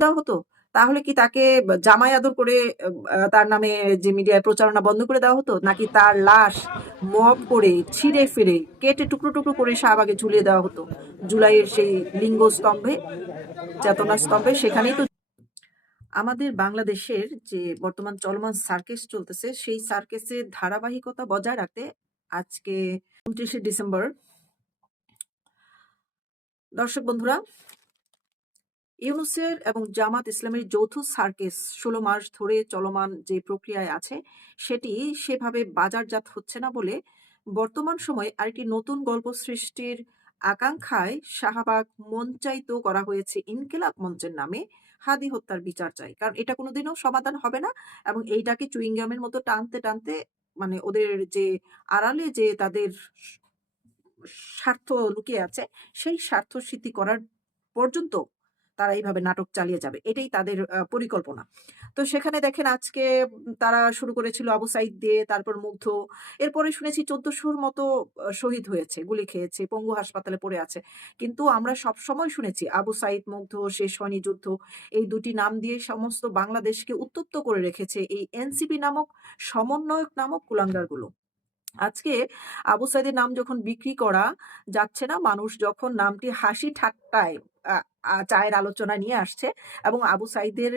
দেওয়া হতো? তাহলে কি তাকে জামাই আদর করে তার নামে যে মিডিয়ায় প্রচারণা বন্ধ করে দেওয়া হতো? নাকি তার লাশ মব করে ছিঁড়ে ফিরে কেটে টুকরো টুকরো করে শাহবাগে ঝুলিয়ে দেওয়া হতো? জুলাইয়ের সেই লিঙ্গ স্তম্ভে, চেতনা স্তম্ভে, সেখানেই তো আমাদের বাংলাদেশের যে বর্তমান চলমান সার্কেস চলতেছে, সেই সার্কেসের ধারাবাহিকতা বজায় রাখতে আজকে উনত্রিশে ডিসেম্বর। দর্শক বন্ধুরা ইউনুসের এবং জামাত ইসলামের যৌথ সার্কেস ষোলো মাস ধরে চলমান যে প্রক্রিয়ায় আছে, সেটি সেভাবে বাজারজাত হচ্ছে না বলে বর্তমান সময়ে আরেকটি নতুন গল্প সৃষ্টির আকাঙ্ক্ষায় শাহবাগ মঞ্চায়িত করা হয়েছে ইনকিলাব মঞ্চের নামে হাদি হত্যার বিচার চাই। কারণ এটা কোনোদিনও সমাধান হবে না এবং এইটাকে চুইংগামের মতো টানতে টানতে মানে ওদের যে আড়ালে যে তাদের স্বার্থ লুকিয়ে আছে, সেই স্বার্থ সিদ্ধি করার পর্যন্ত তারা এইভাবে নাটক চালিয়ে যাবে, এটাই তাদের পরিকল্পনা। তো সেখানে দেখেন আজকে তারা শুরু করেছিল আবু সাইদ দিয়ে, তারপর মুগ্ধ। এরপরে শুনেছি চোদ্দশোর মতো শহীদ হয়েছে, গুলি খেয়েছে, পঙ্গু হাসপাতালে পড়ে আছে। কিন্তু আমরা সব সময় শুনেছি আবু সাইদ, মুগ্ধ, শেষ হয়নি যুদ্ধ, এই দুটি নাম দিয়ে সমস্ত বাংলাদেশকে উত্তপ্ত করে রেখেছে এই এনসিপি নামক, সমন্বয়ক নামক কুলাঙ্গারগুলো। আজকে আবু সাইদের নাম যখন বিক্রি করা যাচ্ছে না, মানুষ যখন নামটি হাসি ঠাট্টায় চায়ের আলোচনা নিয়ে আসছে এবং আবু সাইদের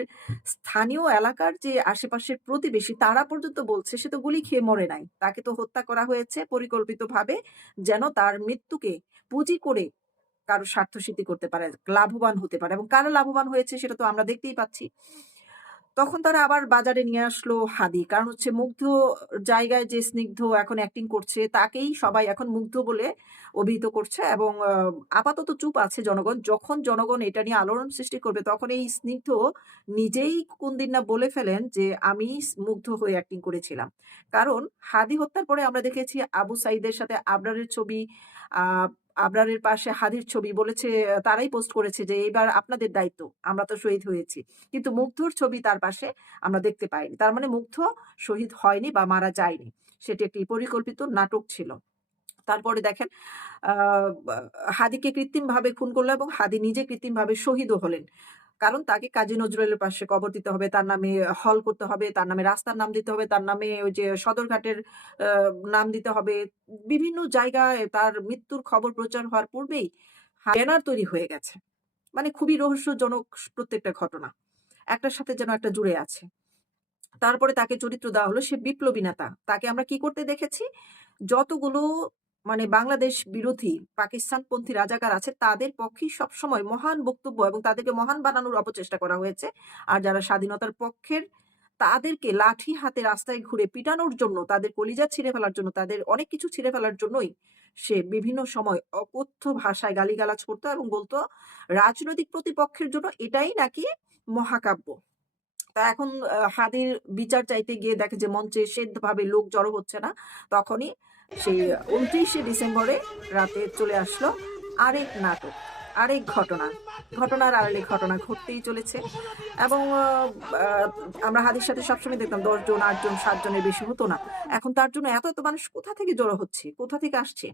স্থানীয় এলাকার যে আশেপাশের প্রতিবেশী তারা পর্যন্ত বলছে, সে তো গুলি খেয়ে মরে নাই। তাকে তো হত্যা করা হয়েছে পরিকল্পিতভাবে যেন তার মৃত্যুকে পুঁজি করে কারও স্বার্থ সিদ্ধি করতে পারে, লাভবান হতে পারে। এবং কারা লাভবান হয়েছে সেটা তো আমরা দেখতেই পাচ্ছি। তখন তারা আবার বাজারে নিয়ে আসলো হাদি। কারণ হচ্ছে মুগ্ধ জায়গায় যে স্নিগ্ধ এখন অ্যাক্টিং করছে, তাকেই সবাই এখন মুগ্ধ বলে অভিহিত করছে এবং আপাতত চুপ আছে জনগণ। যখন জনগণ এটা নিয়ে আলোড়ন সৃষ্টি করবে, তখন এই স্নিগ্ধ নিজেই কোন দিন না বলে ফেলেন যে, আমি মুগ্ধ হয়ে অ্যাক্টিং করেছিলাম। কারণ হাদি হত্যার পরে আমরা দেখেছি আবু সাইদের সাথে আবরারের ছবি আবরারের পাশে হাদির ছবি বলেছে, তারাই পোস্ট করেছে যে, এইবার আপনাদের দায়িত্ব, আমরা তো শহীদ হয়েছি। কিন্তু মুগ্ধর ছবি তার পাশে আমরা দেখতে পাইনি। তার মানে মুগ্ধ শহীদ হয়নি বা মারা যায়নি। সেটি একটি পরিকল্পিত নাটক ছিল। তারপরে দেখেন হাদিকে কৃত্রিমভাবে খুন করল এবং হাদি নিজে কৃত্রিমভাবে শহীদও হলেন। কারণ তাকে কাজী নজরুলের পাশে কবর দিতে হবে, তার নামে হল করতে হবে, তার নামে রাস্তার নাম দিতে হবে, তার নামে ওই যে সদরঘাটের নাম দিতে হবে। বিভিন্ন জায়গায় তার মৃত্যুর খবর প্রচার হওয়ার পূর্বেই ব্যানার তৈরি হয়ে গেছে। মানে খুবই রহস্যজনক প্রত্যেকটা ঘটনা। একটার সাথে যেন একটা জুড়ে আছে। তারপরে তাকে চরিত্র দেওয়া হলো সে বিপ্লবী নেতা। তাকে আমরা কি করতে দেখেছি? যতগুলো মানে বাংলাদেশ বিরোধী পাকিস্তানপন্থী রাজাকার আছে, তাদের পক্ষেই সবসময় মহান বক্তব্য এবং তাদেরকে মহান বানানোর অপচেষ্টা করা হয়েছে। আর যারা স্বাধীনতার পক্ষের, তাদেরকে লাঠি হাতে রাস্তায় ঘুরে পিটানোর জন্য, তাদের কলিজা ছিঁড়ে ফেলার জন্য, তাদের অনেক কিছু ছিঁড়ে ফেলার জন্যই সে বিভিন্ন সময় অকথ্য ভাষায় গালিগালাজ করতো এবং বলতো, রাজনৈতিক প্রতিপক্ষের জন্য এটাই নাকি মহাকাব্য। তা এখন হাদির বিচার চাইতে গিয়ে দেখে যে মঞ্চে সেদ্ধভাবে লোক জড়ো হচ্ছে না, তখনই সেই উনত্রিশে ডিসেম্বরে রাতে চলে আসলো আরেক নাটক, আরেক ঘটনা। ঘটনার আড়ালে ঘটনা ঘটতেই চলেছে এবং আমরা হাদির সাথে সবসময় দেখতাম দশজন, আটজন, সাতজনের বেশি হতো না। এখন তার জন্য এত এত মানুষ কোথা থেকে জড়ো হচ্ছে, কোথা থেকে আসছে?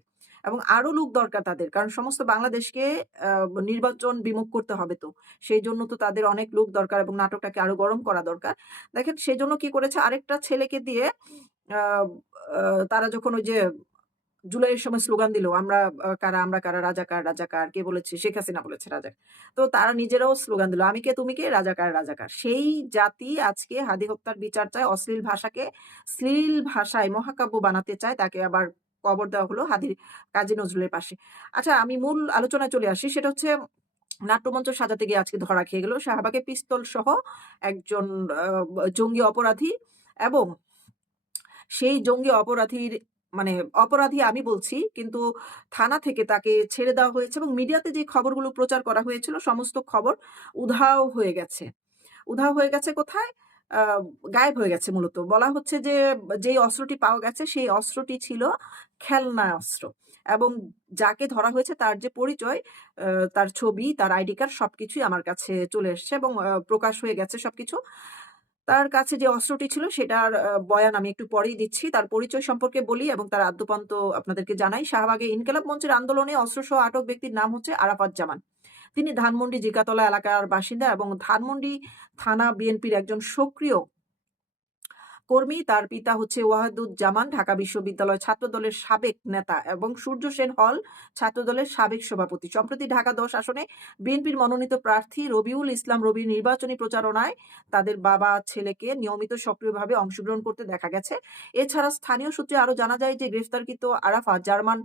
এবং আরও লোক দরকার তাদের, কারণ সমস্ত বাংলাদেশকে নির্বাচন বিমুখ করতে হবে তো। সেই জন্য তো তাদের অনেক লোক দরকার এবং নাটকটাকে আরও গরম করা দরকার। দেখেন সেই জন্য কি করেছে? আরেকটা ছেলেকে দিয়ে তারা যখন ওই যে জুলাইয়ের সময় স্লোগান দিল, আমরা কারা আমরা কারা রাজাকার রাজাকার কে বলেছে, শেখ হাসিনা বলেছে, রাজা তো তারা নিজেরাও স্লোগান দিল, আমি কে, তুমি কে রাজাকার রাজাকার সেই জাতি আজকে হাদি হত্যার বিচার চায়, অশ্লীল ভাষাকে শ্লীল ভাষায় মহাকাব্য বানাতে চায়, তাকে আবার কবর দেওয়া হলো হাদির কাজী নজরুলের পাশে। আচ্ছা আমি মূল আলোচনায় চলে আসি, সেটা হচ্ছে নাট্যমঞ্চ সাজাতে গিয়ে আজকে ধরা খেয়ে গেল, শাহবাগে পিস্তল সহ একজন জঙ্গি অপরাধী এবং সেই জঙ্গি অপরাধীর মানে অপরাধী আমি বলছি, কিন্তু থানা থেকে তাকে ছেড়ে দেওয়া হয়েছে এবং মিডিয়াতে যে খবরগুলো প্রচার করা হয়েছিল, সমস্ত খবর উধাও হয়ে গেছে। উধাও হয়ে গেছে কোথায়? গায়েব হয়ে গেছে মূলত। বলা হচ্ছে যে, যেই অস্ত্রটি পাওয়া গেছে, সেই অস্ত্রটি ছিল খেলনা অস্ত্র এবং যাকে ধরা হয়েছে তার যে পরিচয় তার ছবি, তার আইডি কার্ড সবকিছুই আমার কাছে চলে এসেছে এবং প্রকাশ হয়ে গেছে সবকিছু। তার কাছে যে অস্ত্রটি ছিল সেটার বয়ান আমি একটু পরেই দিচ্ছি। তার পরিচয় সম্পর্কে বলি এবং তার আদ্যপান্ত আপনাদেরকে জানাই। শাহবাগে ইনকেলাব মঞ্চের আন্দোলনে অস্ত্রসহ আটক ব্যক্তির নাম হচ্ছে আরাফাত জামান তিনি ধানমন্ডি জিকাতলা এলাকার বাসিন্দা এবং ধানমন্ডি থানা বিএনপির একজন সক্রিয় কর্মী, তার পিতা হচ্ছে ওয়াহাদুজ্জামান, ঢাকা বিশ্ববিদ্যালয় ছাত্রদলের সাবেক নেতা এবং সূর্য সেন হল ছাত্রদলের সাবেক সভাপতি। সম্প্রতি ঢাকা দশ আসনে বিএনপির মনোনীত প্রার্থী রবিউল ইসলাম রবির নির্বাচনী প্রচারণায় তাদের বাবা, ছেলেকে নিয়মিত সক্রিয়ভাবে অংশগ্রহণ করতে দেখা গেছে। এছাড়া স্থানীয় সূত্রে আরও জানা যায় যে গ্রেফতারকৃত আরাফা জার্মান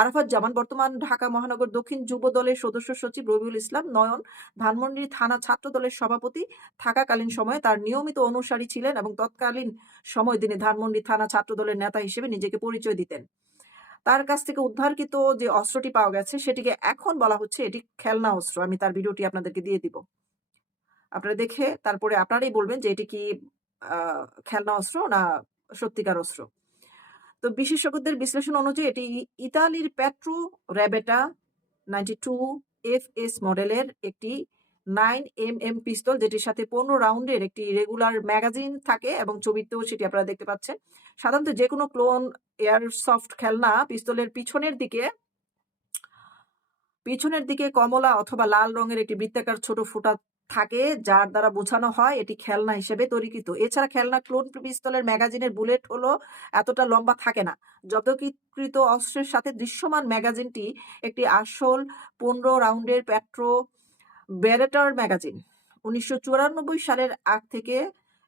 আরাফাত জামান বর্তমান ঢাকা মহানগর দক্ষিণ যুব দলের সদস্য সচিব রবিউল ইসলাম নয়ন, ধানমন্ডি থানা ছাত্র দলের সভাপতি থাকাকালীন সময়ে তার নিয়মিত অনুসারী ছিলেন এবং তৎকালীন সময় তিনি ধানমন্ডি থানা ছাত্র দলের নেতা হিসেবে নিজেকে পরিচয় দিতেন। তার কাছ থেকে উদ্ধারকৃত যে অস্ত্রটি পাওয়া গেছে সেটিকে এখন বলা হচ্ছে এটি খেলনা অস্ত্র। আমি তার ভিডিওটি আপনাদেরকে দিয়ে দিব। আপনারা দেখে তারপরে আপনারাই বলবেন যে এটি কি খেলনা অস্ত্র না সত্যিকার অস্ত্র। তো বিশেষজ্ঞদের বিশ্লেষণ অনুযায়ী এটি ইতালির পেট্রো র্যাবেটা নাইনটি টু এফ এস মডেলের একটি নাইন এম এম পিস্তল যেটির সাথে পনেরো রাউন্ডের একটি রেগুলার ম্যাগাজিন থাকে এবং ছবিতেও সেটি আপনারা দেখতে পাচ্ছেন। সাধারণত যে কোনো ক্লোন এয়ার সফট খেলনা পিস্তলের পিছনের দিকে পিছনের দিকে কমলা অথবা লাল রঙের একটি বৃত্তাকার ছোট ফুটা থাকে, যার দ্বারা বোঝানো হয় এটি খেলনা হিসেবে তৈরিকৃত। এছাড়া খেলনা ক্লোন পিস্তলের ম্যাগাজিনের বুলেট হলো এতটা লম্বা থাকে না। জব্দকৃত অস্ত্রের সাথে দৃশ্যমান ম্যাগাজিনটি একটি আসল পনেরো রাউন্ডের পেট্রো ব্যারেটার ম্যাগাজিন। উনিশশো চুরানব্বই সালের আগ থেকে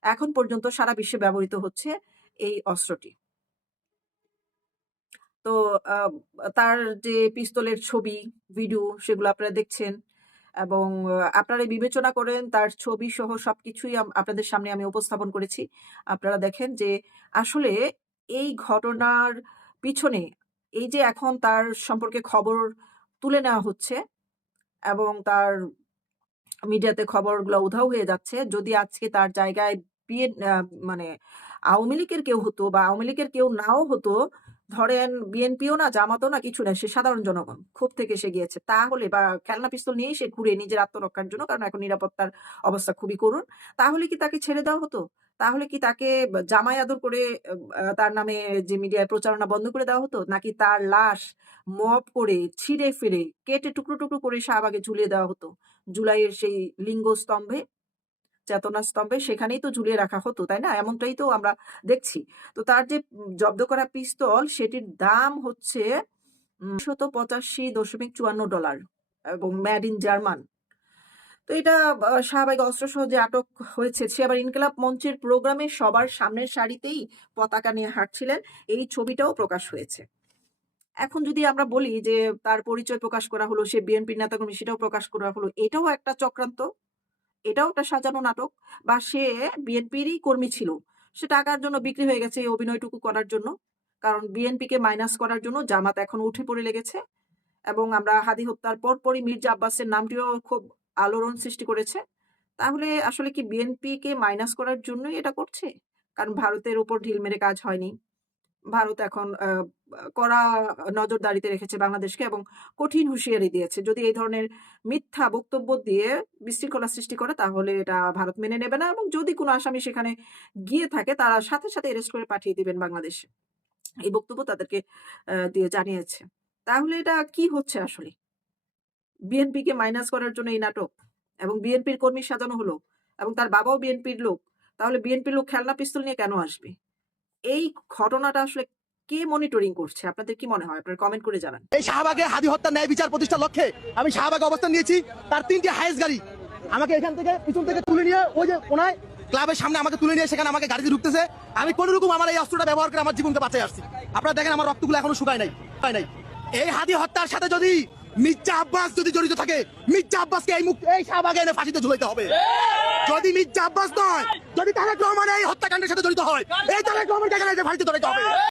এখন পর্যন্ত সারা বিশ্বে ব্যবহৃত হচ্ছে এই অস্ত্রটি। তো তার যে পিস্তলের ছবি, ভিডিও, সেগুলো আপনারা দেখছেন। এবং আপনারা বিবেচনা করেন, তার ছবি সহ সবকিছুই আপনাদের সামনে আমি উপস্থাপন করেছি। আপনারা দেখেন যে, আসলে এই ঘটনার পিছনে এই যে এখন তার সম্পর্কে খবর তুলে নেওয়া হচ্ছে এবং তার মিডিয়াতে খবরগুলো উধাও হয়ে যাচ্ছে, যদি আজকে তার জায়গায় বিয়ে মানে আওয়ামী লীগের কেউ হতো বা আওয়ামী লীগের কেউ নাও হতো ধরেন বিএনপিও না, জামাতও না কিছু না, সে সাধারণ জনগণ। ক্ষোভ থেকে সে গিয়েছে। তাহলে বা খেলনা পিস্তল নিয়েই সে ঘুরে নিজের আত্মরক্ষার জন্য, কারণ এখন নিরাপত্তার অবস্থা খুবই করুন তাহলে কি তাকে ছেড়ে দেওয়া হতো? তাহলে কি তাকে জামাই আদর করে তার নামে যে মিডিয়ায় প্রচারণা বন্ধ করে দেওয়া হতো? নাকি তার লাশ মপ করে ছিঁড়ে ফিরে কেটে টুকরো টুকরো করে শাহবাগে ঝুলিয়ে দেওয়া হতো? জুলাইয়ের সেই লিঙ্গ স্তম্ভে চেতনা স্তম্ভে সেখানেই তো ঝুলিয়ে রাখা হতো তাই না? এমনটাই তো আমরা দেখছি। তো তার যে জব্দ করা পিস্তল সেটির দাম হচ্ছে শত পঁচাশি দশমিক চুয়ান্ন ডলার এবং ম্যাড ইন জার্মান তো এটা আহ, শাহবাগ অস্ত্রসহ যে আটক হয়েছে সে আবার ইনকিলাব মঞ্চের প্রোগ্রামে সবার সামনের সারিতেই পতাকা নিয়ে হাঁটছিলেন। এই ছবিটাও প্রকাশ হয়েছে। এখন যদি আমরা বলি যে তার পরিচয় প্রকাশ করা হলো সে বিএনপির নেতাকর্মী সেটাও প্রকাশ করা হলো এটাও একটা চক্রান্ত। এটাও একটা সাজানো নাটক। বা সে বিএনপিরই কর্মী ছিল। সে টাকার জন্য বিক্রি হয়ে গেছে এই অভিনয়টুকু করার জন্য। কারণ বিএনপিকে মাইনাস করার জন্য জামাত এখন উঠে পড়ে লেগেছে। এবং আমরা হাদি হত্যার পরপরই মির্জা আব্বাসের নামটিও খুব আলোড়ন সৃষ্টি করেছে। তাহলে আসলে কি বিএনপিকে মাইনাস করার জন্যই এটা করছে? কারণ ভারতের উপর ঢিল মেরে কাজ হয়নি। ভারত এখন কড়া নজরদারিতে রেখেছে বাংলাদেশকে এবং কঠিন হুঁশিয়ারি দিয়েছে। যদি এই ধরনের মিথ্যা বক্তব্য দিয়ে বিশৃঙ্খলা সৃষ্টি করে, তাহলে এটা ভারত মেনে নেবে না এবং যদি কোনো আসামি সেখানে গিয়ে থাকে, তারা সাথে সাথে অ্যারেস্ট করে পাঠিয়ে দিবেন বাংলাদেশে। এই বক্তব্য তাদেরকে দিয়ে জানিয়েছে। তাহলে এটা কি হচ্ছে আসলে? বিএনপিকে মাইনাস করার জন্য এই নাটক এবং বিএনপির কর্মী সাজানো হলো এবং তার বাবাও বিএনপির লোক, তাহলে বিএনপির লোক খেলনা পিস্তল নিয়ে কেন আসবে? এই ঘটনাটা আসলে কে মনিটরিং করছে? আপনাদের কি মনে হয়? আপনারা কমেন্ট করে জানান। এই শাহবাগে হাদি হত্যা ন্যায় বিচার প্রতিষ্ঠার লক্ষ্যে আমি শাহবাগে অবস্থান নিয়েছি, তার তিনটি হাইস গাড়ি। আমাকে এখান থেকে পিছন থেকে তুলে নিয়ে, ওই যে কোনায় ক্লাবের সামনে আমাকে তুলে নিয়ে সেখানে আমাকে গাড়িতে ঢুকতেছে। আমি কোন রকম আমার এই অস্ত্রটা ব্যবহার করে আমার জীবনকে বাঁচাই আসছি। আপনারা দেখেন আমার রক্তগুলো এখনও শুকায় নাই শুকায় নাই। এই হাদি হত্যার সাথে যদি মির্জা আব্বাস যদি জড়িত থাকে, মির্জা আব্বাসকে এই মুখ এই শাহবাগে এনে ফাঁসিতে ঝুলাইতে হবে। যদি মির্জা আব্বাস নয়, যদি তারেক রহমান এই হত্যাকাণ্ডের সাথে জড়িত হয়, এই তারেক রহমানকে এখানে ফাঁসিতে ধরে হবে।